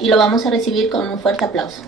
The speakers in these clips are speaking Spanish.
Y lo vamos a recibir con un fuerte aplauso.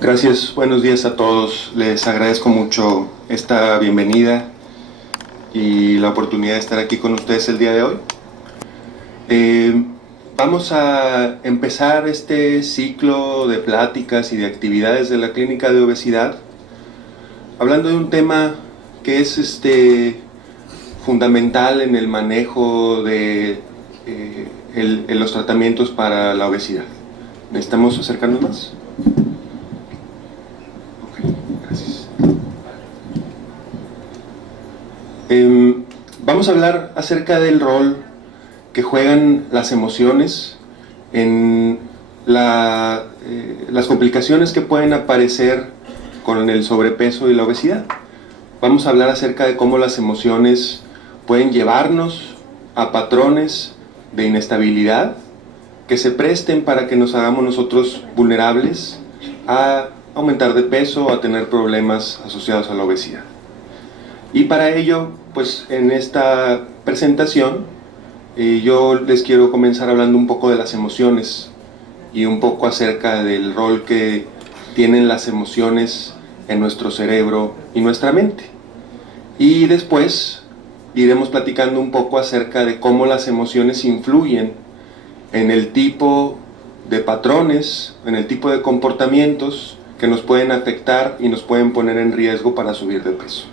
Gracias, buenos días a todos. Les agradezco mucho esta bienvenida y la oportunidad de estar aquí con ustedes el día de hoy. Vamos a empezar este ciclo de pláticas y de actividades de la Clínica de Obesidad hablando de un tema que es fundamental en el manejo de los tratamientos para la obesidad. ¿Necesitamos acercarnos más? Gracias. Vamos a hablar acerca del rol que juegan las emociones en las complicaciones que pueden aparecer con el sobrepeso y la obesidad. Vamos a hablar acerca de cómo las emociones pueden llevarnos a patrones de inestabilidad que se presten para que nos hagamos nosotros vulnerables a aumentar de peso o a tener problemas asociados a la obesidad. Y para ello, pues en esta presentación yo les quiero comenzar hablando un poco de las emociones y un poco acerca del rol que tienen las emociones en nuestro cerebro y nuestra mente. Y después iremos platicando un poco acerca de cómo las emociones influyen en el tipo de patrones, en el tipo de comportamientos que nos pueden afectar y nos pueden poner en riesgo para subir de peso.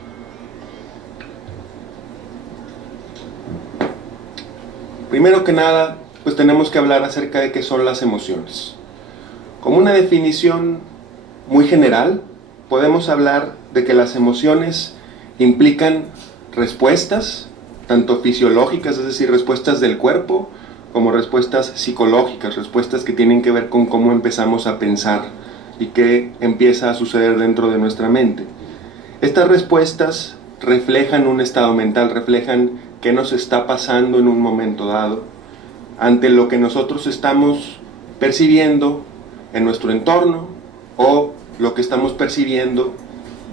Primero que nada, pues tenemos que hablar acerca de qué son las emociones. Como una definición muy general, podemos hablar de que las emociones implican respuestas, tanto fisiológicas, es decir, respuestas del cuerpo, como respuestas psicológicas, respuestas que tienen que ver con cómo empezamos a pensar y qué empieza a suceder dentro de nuestra mente. Estas respuestas reflejan un estado mental, reflejan qué nos está pasando en un momento dado, ante lo que nosotros estamos percibiendo en nuestro entorno o lo que estamos percibiendo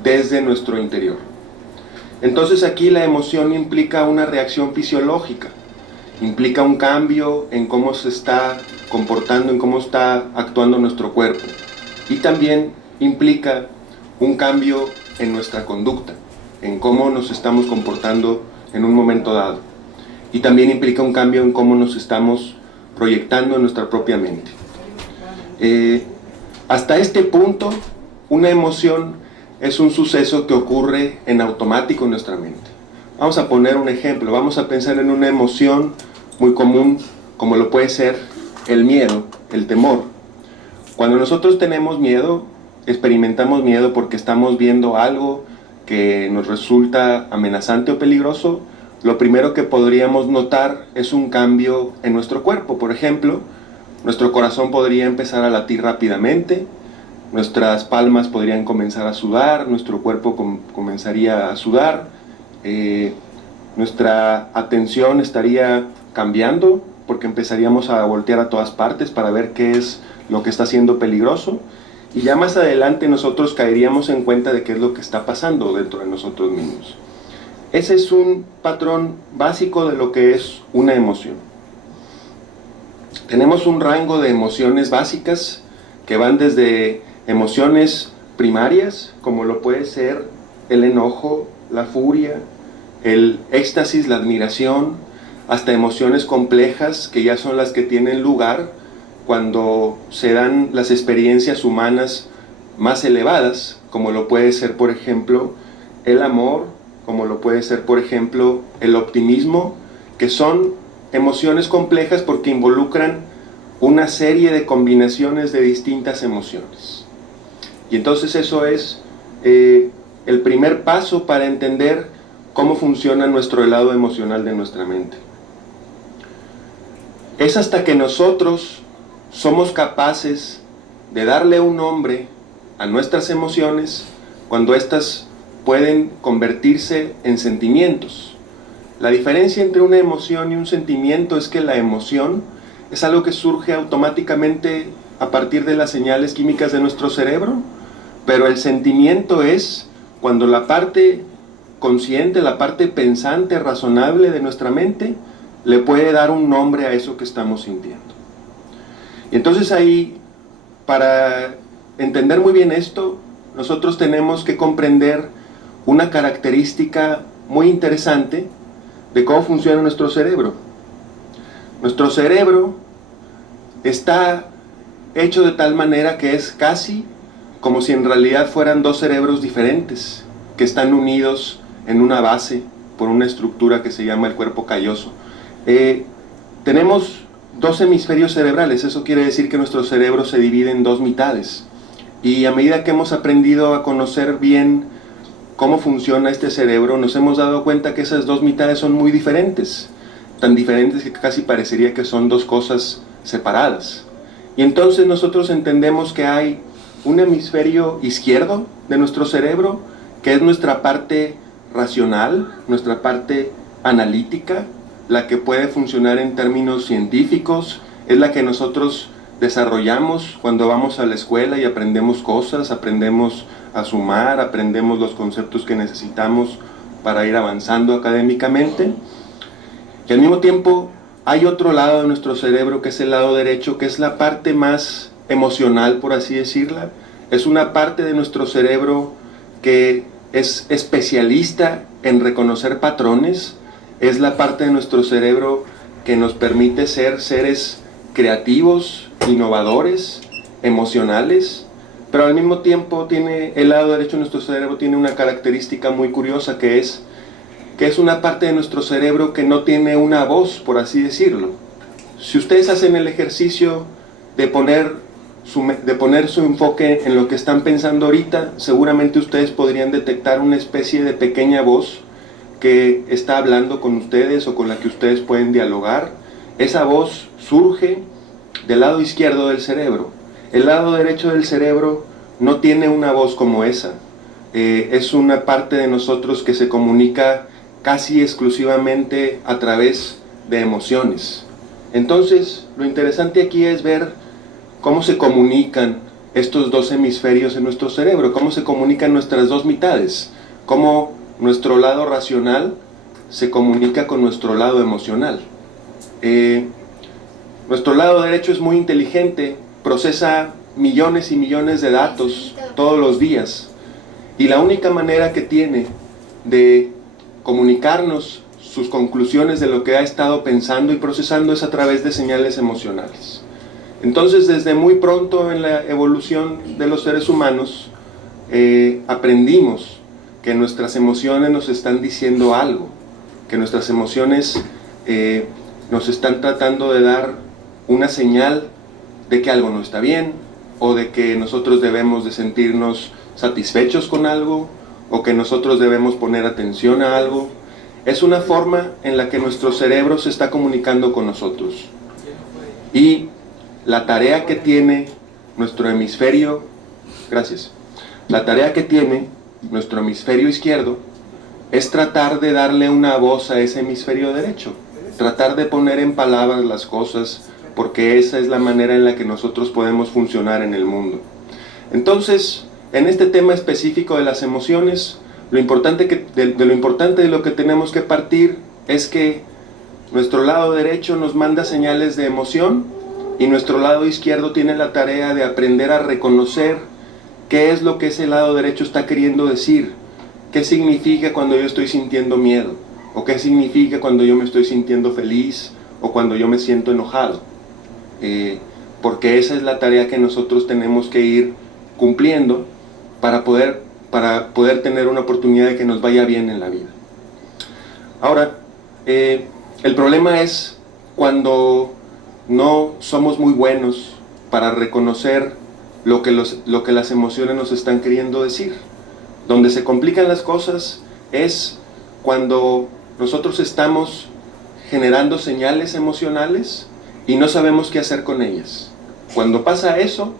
desde nuestro interior. Entonces aquí la emoción implica una reacción fisiológica, implica un cambio en cómo se está comportando, en cómo está actuando nuestro cuerpo, y también implica un cambio en nuestra conducta, en cómo nos estamos comportando en un momento dado, y también implica un cambio en cómo nos estamos proyectando en nuestra propia mente. Hasta este punto, una emoción es un suceso que ocurre en automático en nuestra mente. Vamos a poner un ejemplo, vamos a pensar en una emoción muy común, como lo puede ser el miedo, el temor. Cuando nosotros tenemos miedo, experimentamos miedo porque estamos viendo algo que nos resulta amenazante o peligroso, lo primero que podríamos notar es un cambio en nuestro cuerpo. Por ejemplo, nuestro corazón podría empezar a latir rápidamente, nuestras palmas podrían comenzar a sudar, nuestro cuerpo comenzaría a sudar, nuestra atención estaría cambiando porque empezaríamos a voltear a todas partes para ver qué es lo que está siendo peligroso, y ya más adelante nosotros caeríamos en cuenta de qué es lo que está pasando dentro de nosotros mismos. Ese es un patrón básico de lo que es una emoción. Tenemos un rango de emociones básicas que van desde emociones primarias, como lo puede ser el enojo, la furia, el éxtasis, la admiración, hasta emociones complejas que ya son las que tienen lugar cuando se dan las experiencias humanas más elevadas, como lo puede ser, por ejemplo, el amor, como lo puede ser, por ejemplo, el optimismo, que son emociones complejas porque involucran una serie de combinaciones de distintas emociones. Y entonces eso es el primer paso para entender cómo funciona nuestro lado emocional de nuestra mente. Es hasta que nosotros somos capaces de darle un nombre a nuestras emociones, cuando éstas pueden convertirse en sentimientos. La diferencia entre una emoción y un sentimiento es que la emoción es algo que surge automáticamente a partir de las señales químicas de nuestro cerebro, pero el sentimiento es cuando la parte consciente, la parte pensante, razonable de nuestra mente, le puede dar un nombre a eso que estamos sintiendo. Y entonces ahí, para entender muy bien esto, nosotros tenemos que comprender una característica muy interesante de cómo funciona nuestro cerebro. Nuestro cerebro está hecho de tal manera que es casi como si en realidad fueran dos cerebros diferentes, que están unidos en una base por una estructura que se llama el cuerpo calloso. Tenemos dos hemisferios cerebrales, eso quiere decir que nuestro cerebro se divide en dos mitades. Y a medida que hemos aprendido a conocer bien cómo funciona este cerebro, nos hemos dado cuenta que esas dos mitades son muy diferentes, tan diferentes que casi parecería que son dos cosas separadas. Y entonces nosotros entendemos que hay un hemisferio izquierdo de nuestro cerebro, que es nuestra parte racional, nuestra parte analítica, la que puede funcionar en términos científicos, es la que nosotros desarrollamos cuando vamos a la escuela y aprendemos cosas, aprendemos a sumar, aprendemos los conceptos que necesitamos para ir avanzando académicamente. Y al mismo tiempo hay otro lado de nuestro cerebro, que es el lado derecho, que es la parte más emocional, por así decirla. Es una parte de nuestro cerebro que es especialista en reconocer patrones, es la parte de nuestro cerebro que nos permite ser seres creativos, innovadores, emocionales, pero al mismo tiempo tiene el lado derecho de nuestro cerebro tiene una característica muy curiosa, que es una parte de nuestro cerebro que no tiene una voz, por así decirlo. Si ustedes hacen el ejercicio de poner su enfoque en lo que están pensando ahorita, seguramente ustedes podrían detectar una especie de pequeña voz que está hablando con ustedes o con la que ustedes pueden dialogar. Esa voz surge del lado izquierdo del cerebro. El lado derecho del cerebro no tiene una voz como esa. Es una parte de nosotros que se comunica casi exclusivamente a través de emociones. Entonces, lo interesante aquí es ver cómo se comunican estos dos hemisferios en nuestro cerebro, cómo se comunican nuestras dos mitades, cómo nuestro lado racional se comunica con nuestro lado emocional. Nuestro lado derecho es muy inteligente, procesa millones y millones de datos todos los días, y la única manera que tiene de comunicarnos sus conclusiones de lo que ha estado pensando y procesando es a través de señales emocionales. Entonces, desde muy pronto en la evolución de los seres humanos, aprendimos que nuestras emociones nos están diciendo algo, que nuestras emociones nos están tratando de dar una señal de que algo no está bien, o de que nosotros debemos de sentirnos satisfechos con algo, o que nosotros debemos poner atención a algo. Es una forma en la que nuestro cerebro se está comunicando con nosotros. Y la tarea que tiene nuestro hemisferio, la tarea que tiene nuestro hemisferio izquierdo es tratar de darle una voz a ese hemisferio derecho, tratar de poner en palabras las cosas, porque esa es la manera en la que nosotros podemos funcionar en el mundo. Entonces, en este tema específico de las emociones, lo importante de lo que tenemos que partir es que nuestro lado derecho nos manda señales de emoción y nuestro lado izquierdo tiene la tarea de aprender a reconocer qué es lo que ese lado derecho está queriendo decir, qué significa cuando yo estoy sintiendo miedo, o qué significa cuando yo me estoy sintiendo feliz, o cuando yo me siento enojado. Porque esa es la tarea que nosotros tenemos que ir cumpliendo para poder tener una oportunidad de que nos vaya bien en la vida. Ahora, el problema es cuando no somos muy buenos para reconocer lo que las emociones nos están queriendo decir. Donde se complican las cosas es cuando nosotros estamos generando señales emocionales y no sabemos qué hacer con ellas. Cuando pasa eso,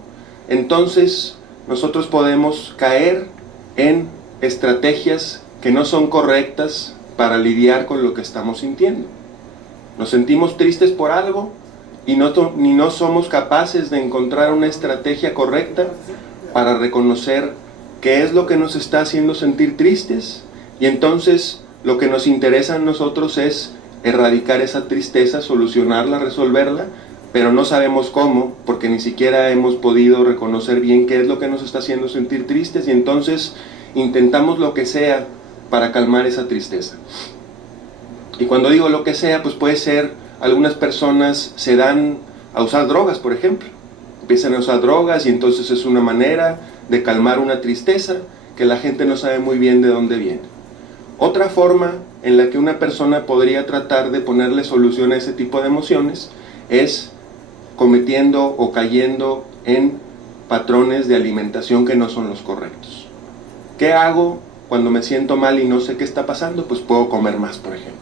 entonces nosotros podemos caer en estrategias que no son correctas para lidiar con lo que estamos sintiendo. Nos sentimos tristes por algo y no somos capaces de encontrar una estrategia correcta para reconocer qué es lo que nos está haciendo sentir tristes, y entonces lo que nos interesa a nosotros es erradicar esa tristeza, solucionarla, resolverla, pero no sabemos cómo, porque ni siquiera hemos podido reconocer bien qué es lo que nos está haciendo sentir tristes, y entonces intentamos lo que sea para calmar esa tristeza. Y cuando digo lo que sea, pues puede ser, algunas personas se dan a usar drogas, por ejemplo. Empiezan a usar drogas y entonces es una manera de calmar una tristeza que la gente no sabe muy bien de dónde viene. Otra forma en la que una persona podría tratar de ponerle solución a ese tipo de emociones es cometiendo o cayendo en patrones de alimentación que no son los correctos. ¿Qué hago cuando me siento mal y no sé qué está pasando? Pues puedo comer más, por ejemplo.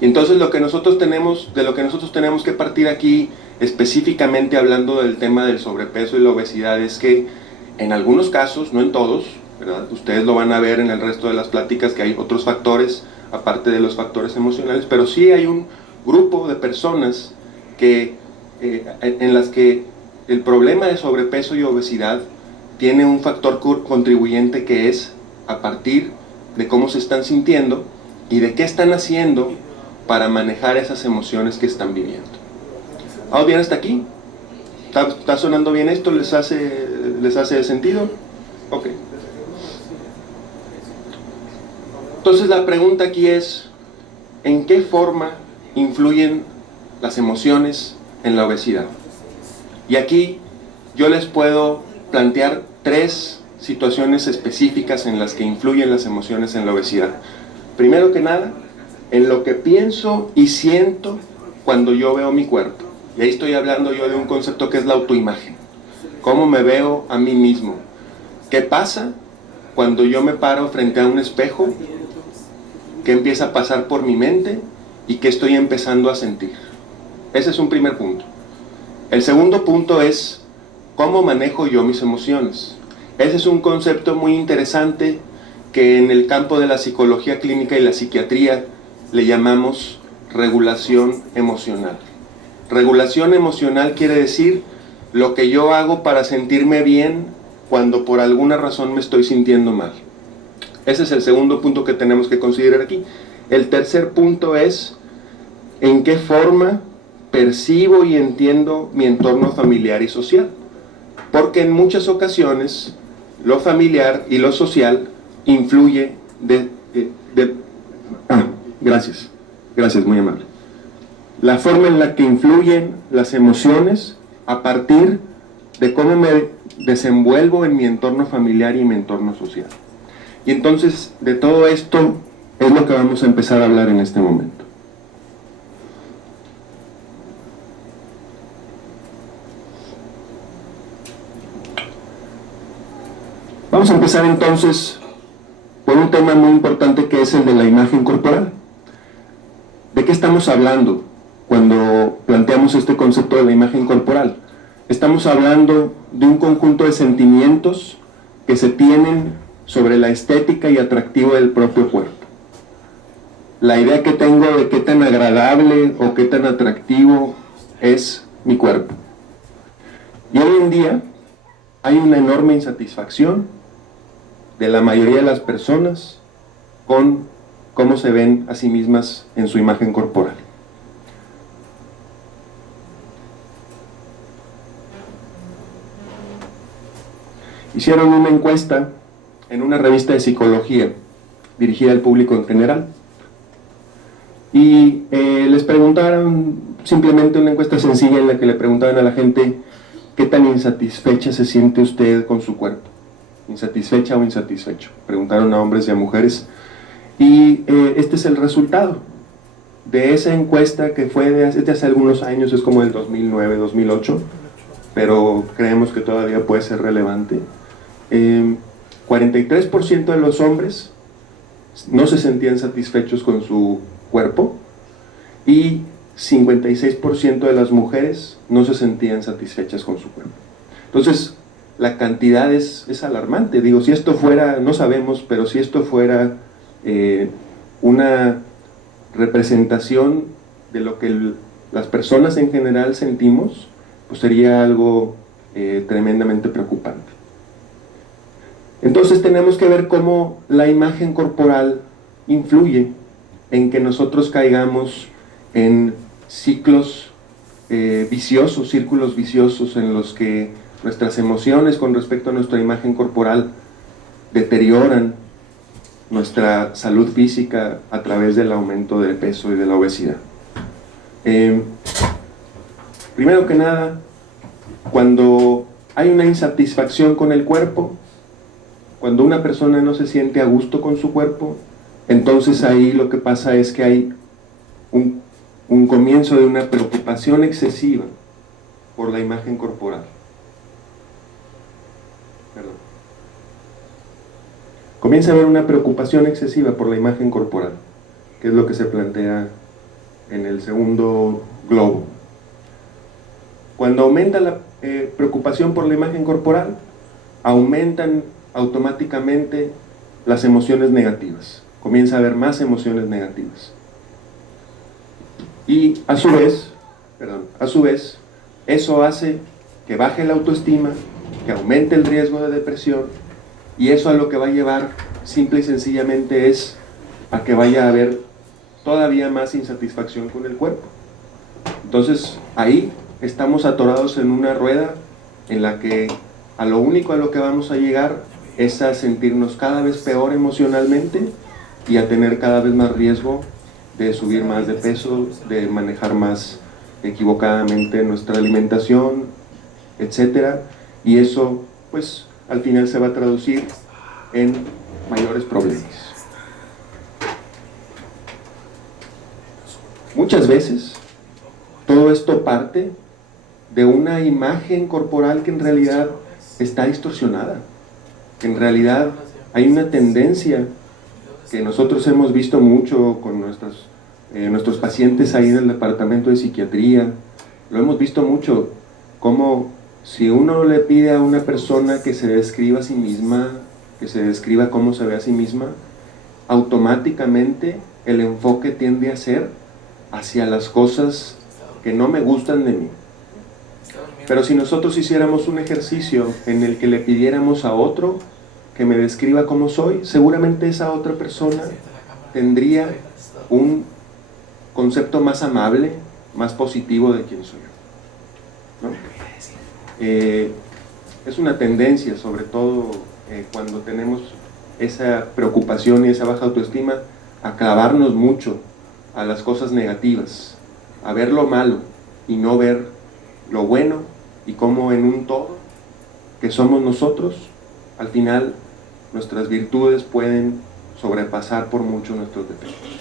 Y entonces de lo que nosotros tenemos que partir aquí, específicamente hablando del tema del sobrepeso y la obesidad, es que en algunos casos, no en todos, ¿verdad? Ustedes lo van a ver en el resto de las pláticas, que hay otros factores aparte de los factores emocionales, pero sí hay un grupo de personas en las que el problema de sobrepeso y obesidad tiene un factor contribuyente, que es a partir de cómo se están sintiendo y de qué están haciendo para manejar esas emociones que están viviendo. ¿Vamos bien hasta aquí? ¿Está sonando bien esto? ¿Les hace sentido? Ok. Entonces la pregunta aquí es, ¿en qué forma influyen las emociones en la obesidad? Y aquí yo les puedo plantear 3 situaciones específicas en las que influyen las emociones en la obesidad. Primero que nada, en lo que pienso y siento cuando yo veo mi cuerpo. Y ahí estoy hablando yo de un concepto que es la autoimagen. ¿Cómo me veo a mí mismo? ¿Qué pasa cuando yo me paro frente a un espejo? ¿Qué empieza a pasar por mi mente? ¿Y qué estoy empezando a sentir? Ese es un primer punto. El segundo punto es cómo manejo yo mis emociones. Ese es un concepto muy interesante que en el campo de la psicología clínica y la psiquiatría le llamamos regulación emocional. Regulación emocional quiere decir lo que yo hago para sentirme bien cuando por alguna razón me estoy sintiendo mal. Ese es el segundo punto que tenemos que considerar aquí. El tercer punto es en qué forma percibo y entiendo mi entorno familiar y social. Porque en muchas ocasiones lo familiar y lo social influye gracias, muy amable. La forma en la que influyen las emociones a partir de cómo me desenvuelvo en mi entorno familiar y mi entorno social. Y entonces de todo esto es lo que vamos a empezar a hablar en este momento. Vamos a empezar entonces por un tema muy importante, que es el de la imagen corporal. ¿De qué estamos hablando cuando planteamos este concepto de la imagen corporal? Estamos hablando de un conjunto de sentimientos que se tienen sobre la estética y atractivo del propio cuerpo. La idea que tengo de qué tan agradable o qué tan atractivo es mi cuerpo. Y hoy en día hay una enorme insatisfacción de la mayoría de las personas con cómo se ven a sí mismas en su imagen corporal. Hicieron una encuesta en una revista de psicología dirigida al público en general y les preguntaron, simplemente una encuesta sencilla en la que le preguntaban a la gente qué tan insatisfecha se siente usted con su cuerpo. ¿Insatisfecha o insatisfecho? Preguntaron a hombres y a mujeres. Y este es el resultado de esa encuesta que fue de hace algunos años, es como del 2009, 2008, pero creemos que todavía puede ser relevante. 43% de los hombres no se sentían satisfechos con su cuerpo y 56% de las mujeres no se sentían satisfechas con su cuerpo. Entonces, la cantidad es alarmante. Digo, si esto fuera, no sabemos, pero si esto fuera una representación de lo que las personas en general sentimos, pues sería algo tremendamente preocupante. Entonces tenemos que ver cómo la imagen corporal influye en que nosotros caigamos en ciclos viciosos, círculos viciosos en los que nuestras emociones con respecto a nuestra imagen corporal deterioran nuestra salud física a través del aumento del peso y de la obesidad. Primero que nada, cuando hay una insatisfacción con el cuerpo, cuando una persona no se siente a gusto con su cuerpo, entonces ahí lo que pasa es que hay un comienzo de una preocupación excesiva por la imagen corporal. Perdón. Comienza a haber una preocupación excesiva por la imagen corporal, que es lo que se plantea en el segundo globo. Cuando aumenta la preocupación por la imagen corporal, aumentan automáticamente las emociones negativas. Comienza a haber más emociones negativas. Y a su vez, eso hace que baje la autoestima, que aumente el riesgo de depresión, y eso a lo que va a llevar simple y sencillamente es a que vaya a haber todavía más insatisfacción con el cuerpo. Entonces ahí estamos atorados en una rueda en la que a lo único a lo que vamos a llegar es a sentirnos cada vez peor emocionalmente y a tener cada vez más riesgo de subir más de peso, de manejar más equivocadamente nuestra alimentación, etcétera, y eso pues al final se va a traducir en mayores problemas. Muchas veces todo esto parte de una imagen corporal que en realidad está distorsionada, que en realidad hay una tendencia que nosotros hemos visto mucho con nuestros pacientes ahí en el departamento de psiquiatría. Lo hemos visto mucho, como si uno le pide a una persona que se describa a sí misma, que se describa cómo se ve a sí misma, automáticamente el enfoque tiende a ser hacia las cosas que no me gustan de mí. Pero si nosotros hiciéramos un ejercicio en el que le pidiéramos a otro que me describa cómo soy, seguramente esa otra persona tendría un concepto más amable, más positivo de quién soy yo, ¿no? Es una tendencia, sobre todo cuando tenemos esa preocupación y esa baja autoestima, a clavarnos mucho a las cosas negativas, a ver lo malo y no ver lo bueno, y cómo en un todo que somos nosotros, al final nuestras virtudes pueden sobrepasar por mucho nuestros defectos.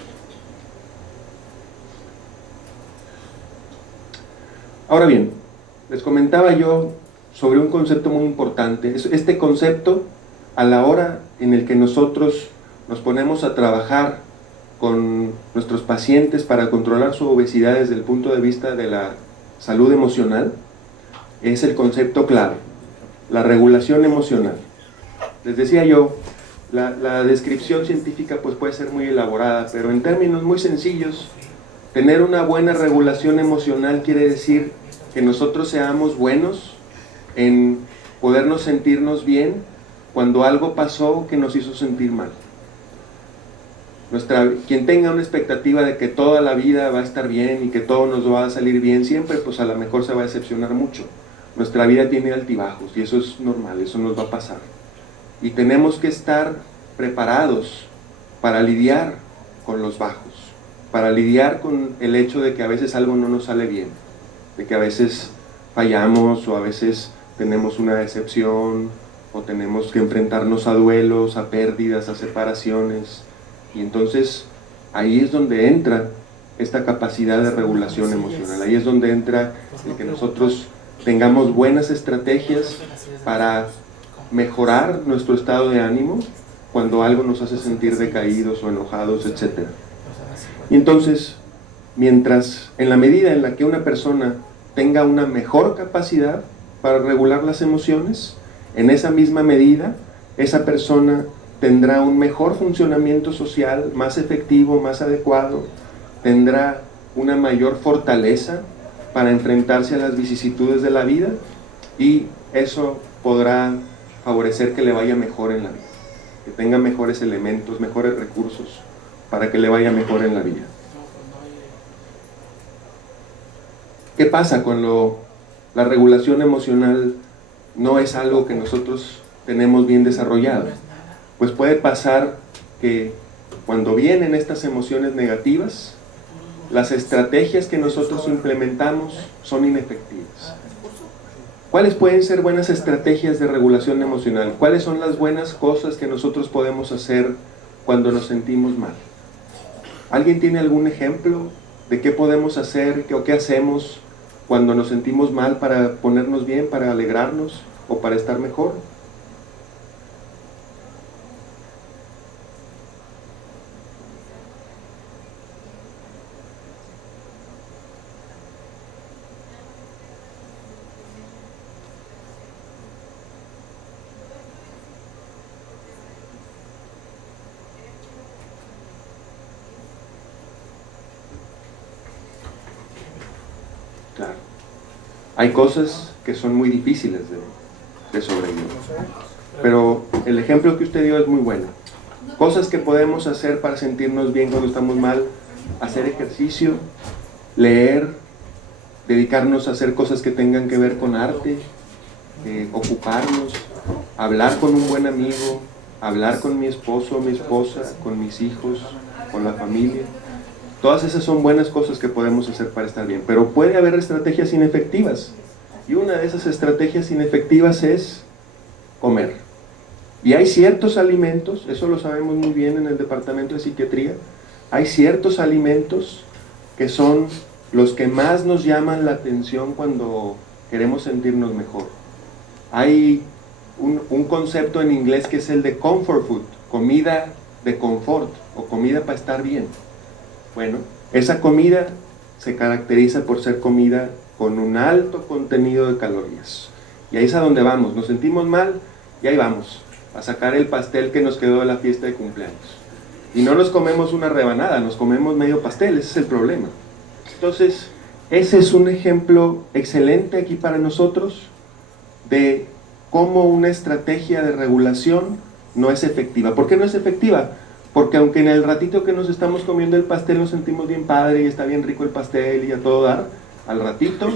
Ahora bien, les comentaba yo sobre un concepto muy importante. Este concepto, a la hora en el que nosotros nos ponemos a trabajar con nuestros pacientes para controlar su obesidad desde el punto de vista de la salud emocional, es el concepto clave, la regulación emocional. Les decía yo, la descripción científica pues puede ser muy elaborada, pero en términos muy sencillos, tener una buena regulación emocional quiere decir que nosotros seamos buenos en podernos sentirnos bien cuando algo pasó que nos hizo sentir mal. Quien tenga una expectativa de que toda la vida va a estar bien y que todo nos va a salir bien siempre, pues a lo mejor se va a decepcionar mucho. Nuestra vida tiene altibajos y eso es normal, eso nos va a pasar. Y tenemos que estar preparados para lidiar con los bajos, para lidiar con el hecho de que a veces algo no nos sale bien, de que a veces fallamos o a veces tenemos una decepción o tenemos que enfrentarnos a duelos, a pérdidas, a separaciones. Y entonces ahí es donde entra esta capacidad de regulación emocional, ahí es donde entra el que nosotros tengamos buenas estrategias para mejorar nuestro estado de ánimo cuando algo nos hace sentir decaídos o enojados, etc. Y entonces, en la medida en la que una persona tenga una mejor capacidad para regular las emociones, En esa misma medida, esa persona tendrá un mejor funcionamiento social, más efectivo, más adecuado, tendrá una mayor fortaleza para enfrentarse a las vicisitudes de la vida, y eso podrá favorecer que le vaya mejor en la vida, que tenga mejores elementos, mejores recursos para que le vaya mejor en la vida. ¿Qué pasa cuando la regulación emocional no es algo que nosotros tenemos bien desarrollado? Pues puede pasar que cuando vienen estas emociones negativas, las estrategias que nosotros implementamos son inefectivas. ¿Cuáles pueden ser buenas estrategias de regulación emocional? ¿Cuáles son las buenas cosas que nosotros podemos hacer cuando nos sentimos mal? ¿Alguien tiene algún ejemplo de qué podemos hacer o qué hacemos cuando nos sentimos mal para ponernos bien, para alegrarnos o para estar mejor? Claro. Hay cosas que son muy difíciles de sobrevivir. Pero el ejemplo que usted dio es muy bueno. Cosas que podemos hacer para sentirnos bien cuando estamos mal: hacer ejercicio, leer, dedicarnos a hacer cosas que tengan que ver con arte, ocuparnos, hablar con un buen amigo, hablar con mi esposo, mi esposa, con mis hijos, con la familia. Todas esas son buenas cosas que podemos hacer para estar bien, pero puede haber estrategias inefectivas, y una de esas estrategias inefectivas es comer. Y hay ciertos alimentos, eso lo sabemos muy bien en el departamento de psiquiatría, hay ciertos alimentos que son los que más nos llaman la atención cuando queremos sentirnos mejor. Hay un concepto en inglés que es el de comfort food, comida de confort o comida para estar bien. Bueno, esa comida se caracteriza por ser comida con un alto contenido de calorías. Y ahí es a donde vamos, nos sentimos mal y ahí vamos, a sacar el pastel que nos quedó de la fiesta de cumpleaños. Y no nos comemos una rebanada, nos comemos medio pastel, ese es el problema. Entonces, ese es un ejemplo excelente aquí para nosotros de cómo una estrategia de regulación no es efectiva. ¿Por qué no es efectiva? Porque aunque en el ratito que nos estamos comiendo el pastel nos sentimos bien padre y está bien rico el pastel y a todo dar, al ratito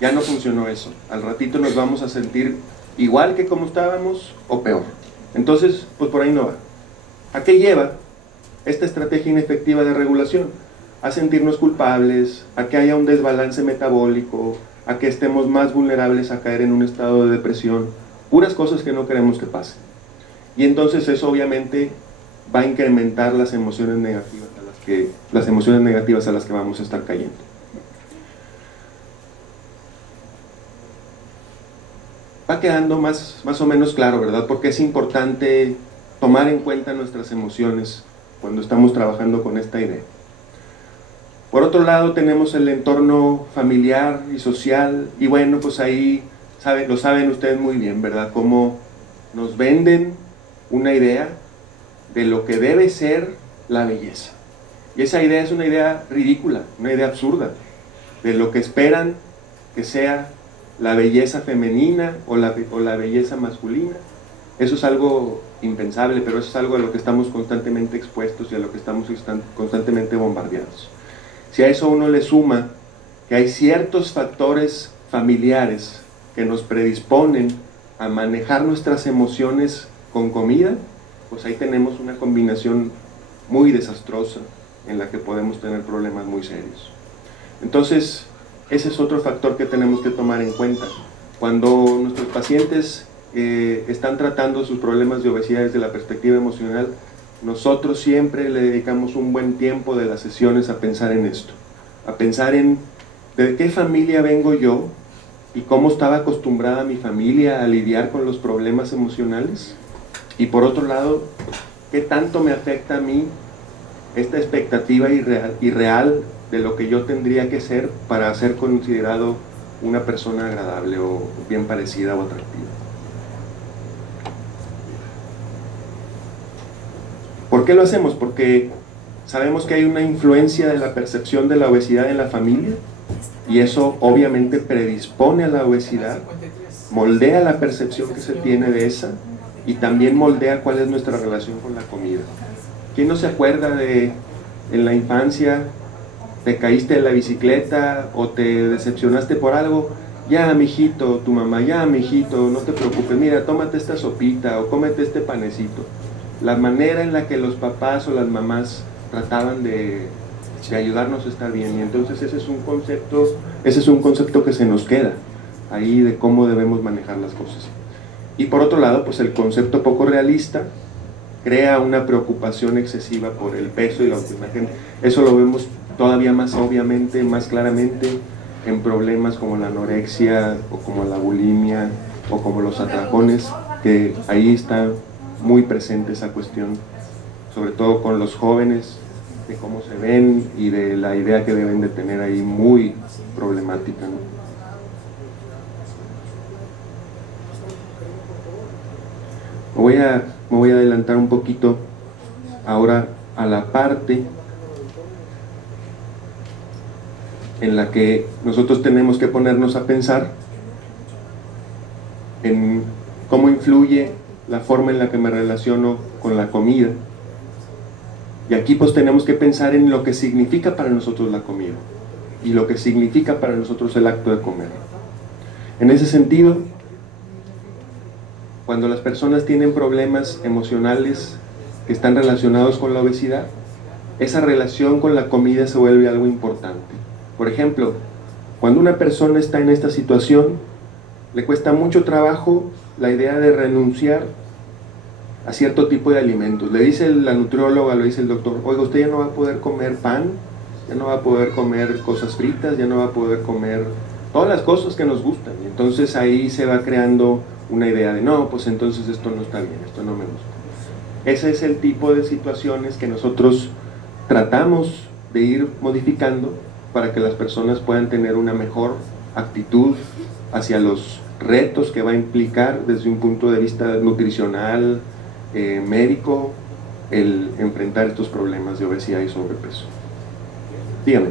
ya no funcionó eso. Al ratito nos vamos a sentir igual que como estábamos o peor. Entonces, pues por ahí no va. ¿A qué lleva esta estrategia inefectiva de regulación? A sentirnos culpables, a que haya un desbalance metabólico, a que estemos más vulnerables a caer en un estado de depresión, puras cosas que no queremos que pasen. Y entonces eso obviamente va a incrementar las emociones negativas a las que vamos a estar cayendo. Va quedando más o menos claro, ¿verdad? Porque es importante tomar en cuenta nuestras emociones cuando estamos trabajando con esta idea. Por otro lado tenemos el entorno familiar y social, y bueno, pues ahí lo saben ustedes muy bien, ¿verdad? Cómo nos venden una idea de lo que debe ser la belleza. Y esa idea es una idea ridícula, una idea absurda, de lo que esperan que sea la belleza femenina o la belleza masculina. Eso es algo impensable, pero eso es algo a lo que estamos constantemente expuestos y a lo que estamos constantemente bombardeados. Si a eso uno le suma que hay ciertos factores familiares que nos predisponen a manejar nuestras emociones con comida, pues ahí tenemos una combinación muy desastrosa en la que podemos tener problemas muy serios. Entonces, ese es otro factor que tenemos que tomar en cuenta. Cuando nuestros pacientes están tratando sus problemas de obesidad desde la perspectiva emocional, nosotros siempre le dedicamos un buen tiempo de las sesiones a pensar en esto, a pensar en de qué familia vengo yo y cómo estaba acostumbrada mi familia a lidiar con los problemas emocionales, y por otro lado, qué tanto me afecta a mí esta expectativa irreal de lo que yo tendría que ser para ser considerado una persona agradable o bien parecida o atractiva. ¿Por qué lo hacemos? Porque sabemos que hay una influencia de la percepción de la obesidad en la familia, y eso obviamente predispone a la obesidad, moldea la percepción que se tiene de esa, y también moldea cuál es nuestra relación con la comida. ¿Quién no se acuerda de en la infancia te caíste de la bicicleta o te decepcionaste por algo? Ya, mijito, tu mamá, ya, mijito, no te preocupes, mira, tómate esta sopita o cómete este panecito. La manera en la que los papás o las mamás trataban de ayudarnos está bien, y entonces ese es un concepto que se nos queda ahí de cómo debemos manejar las cosas. Y por otro lado, pues el concepto poco realista crea una preocupación excesiva por el peso y la autoimagen. Eso lo vemos todavía más obviamente, más claramente en problemas como la anorexia o como la bulimia o como los atracones, que ahí está muy presente esa cuestión, sobre todo con los jóvenes, de cómo se ven y de la idea que deben de tener ahí muy problemática, ¿no? Me voy a adelantar un poquito ahora a la parte en la que nosotros tenemos que ponernos a pensar en cómo influye la forma en la que me relaciono con la comida. Y aquí pues tenemos que pensar en lo que significa para nosotros la comida y lo que significa para nosotros el acto de comer. En ese sentido, cuando las personas tienen problemas emocionales que están relacionados con la obesidad, esa relación con la comida se vuelve algo importante. Por ejemplo, cuando una persona está en esta situación, le cuesta mucho trabajo la idea de renunciar a cierto tipo de alimentos. Le dice la nutrióloga, le dice el doctor, oiga, usted ya no va a poder comer pan, ya no va a poder comer cosas fritas, ya no va a poder comer todas las cosas que nos gustan. Y entonces ahí se va creando una idea de, no, pues entonces esto no está bien, esto no me gusta. Ese es el tipo de situaciones que nosotros tratamos de ir modificando para que las personas puedan tener una mejor actitud hacia los retos que va a implicar desde un punto de vista nutricional, médico, el enfrentar estos problemas de obesidad y sobrepeso. Dígame.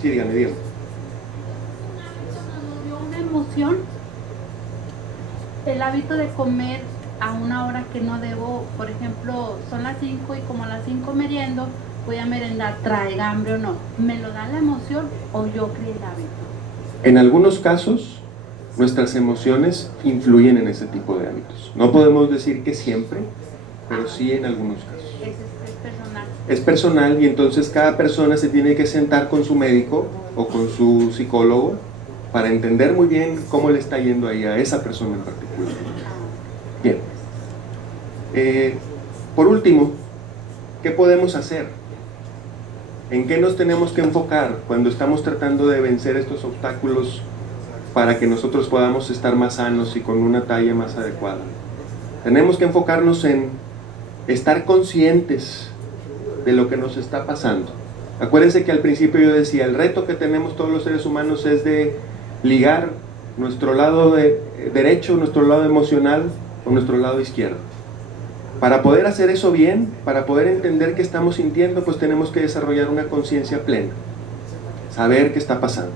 Sí, dígame. Una emoción, el hábito de comer a una hora que no debo, por ejemplo, son las 5 y como a las 5 meriendo, voy a merendar, traiga hambre o no. ¿Me lo da la emoción o yo creé el hábito? En algunos casos, nuestras emociones influyen en ese tipo de hábitos. No podemos decir que siempre, pero sí en algunos casos. Es personal. Es personal, y entonces cada persona se tiene que sentar con su médico o con su psicólogo para entender muy bien cómo le está yendo ahí a esa persona en particular. Bien. Por último, ¿qué podemos hacer? ¿En qué nos tenemos que enfocar cuando estamos tratando de vencer estos obstáculos para que nosotros podamos estar más sanos y con una talla más adecuada? Tenemos que enfocarnos en estar conscientes de lo que nos está pasando. Acuérdense que al principio yo decía, el reto que tenemos todos los seres humanos es de ligar nuestro lado derecho, nuestro lado emocional con nuestro lado izquierdo. Para poder hacer eso bien, para poder entender qué estamos sintiendo, pues tenemos que desarrollar una conciencia plena, saber qué está pasando,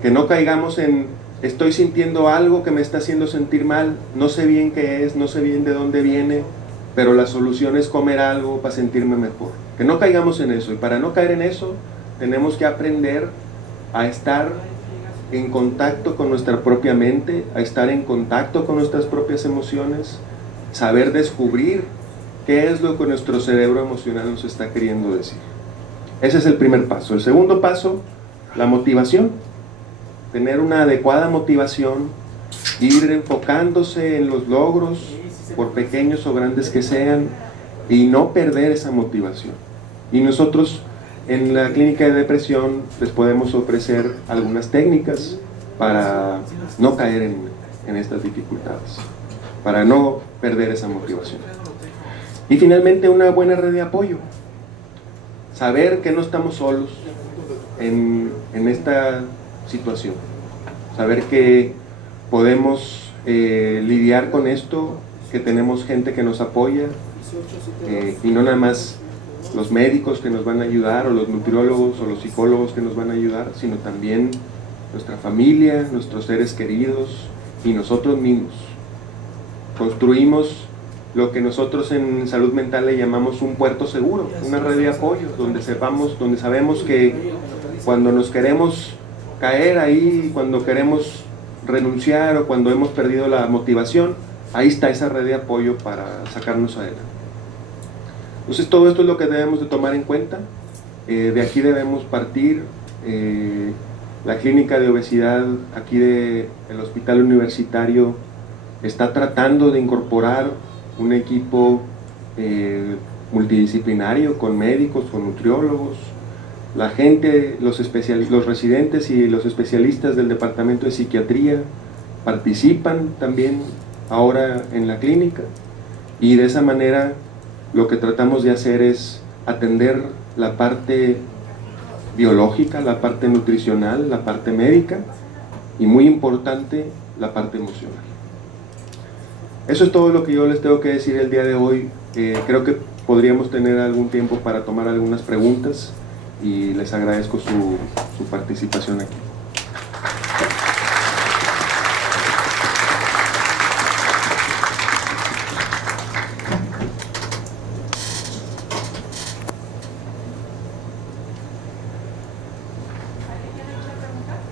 que no caigamos en estoy sintiendo algo que me está haciendo sentir mal, no sé bien qué es, no sé bien de dónde viene, pero la solución es comer algo para sentirme mejor. Que no caigamos en eso, y para no caer en eso tenemos que aprender a estar en contacto con nuestra propia mente, a estar en contacto con nuestras propias emociones, saber descubrir qué es lo que nuestro cerebro emocional nos está queriendo decir. Ese es el primer paso. El segundo paso, la motivación. Tener una adecuada motivación, ir enfocándose en los logros, por pequeños o grandes que sean, y no perder esa motivación. Y nosotros en la clínica de depresión les podemos ofrecer algunas técnicas para no caer en estas dificultades, para no perder esa motivación. Y finalmente, una buena red de apoyo. Saber que no estamos solos en esta situación. Saber que podemos lidiar con esto que tenemos gente que nos apoya, y no nada más los médicos que nos van a ayudar, o los nutriólogos, o los psicólogos que nos van a ayudar, sino también nuestra familia, nuestros seres queridos y nosotros mismos. Construimos lo que nosotros en salud mental le llamamos un puerto seguro, una red de apoyo, donde sabemos que cuando nos queremos caer ahí, cuando queremos renunciar o cuando hemos perdido la motivación, ahí está esa red de apoyo para sacarnos adelante. Entonces todo esto es lo que debemos de tomar en cuenta. De aquí debemos partir. La clínica de obesidad aquí del hospital universitario está tratando de incorporar un equipo multidisciplinario con médicos, con nutriólogos, la gente, los residentes y los especialistas del departamento de psiquiatría participan también ahora en la clínica, y de esa manera lo que tratamos de hacer es atender la parte biológica, la parte nutricional, la parte médica y, muy importante, la parte emocional. Eso es todo lo que yo les tengo que decir el día de hoy. Creo que podríamos tener algún tiempo para tomar algunas preguntas y les agradezco su participación aquí.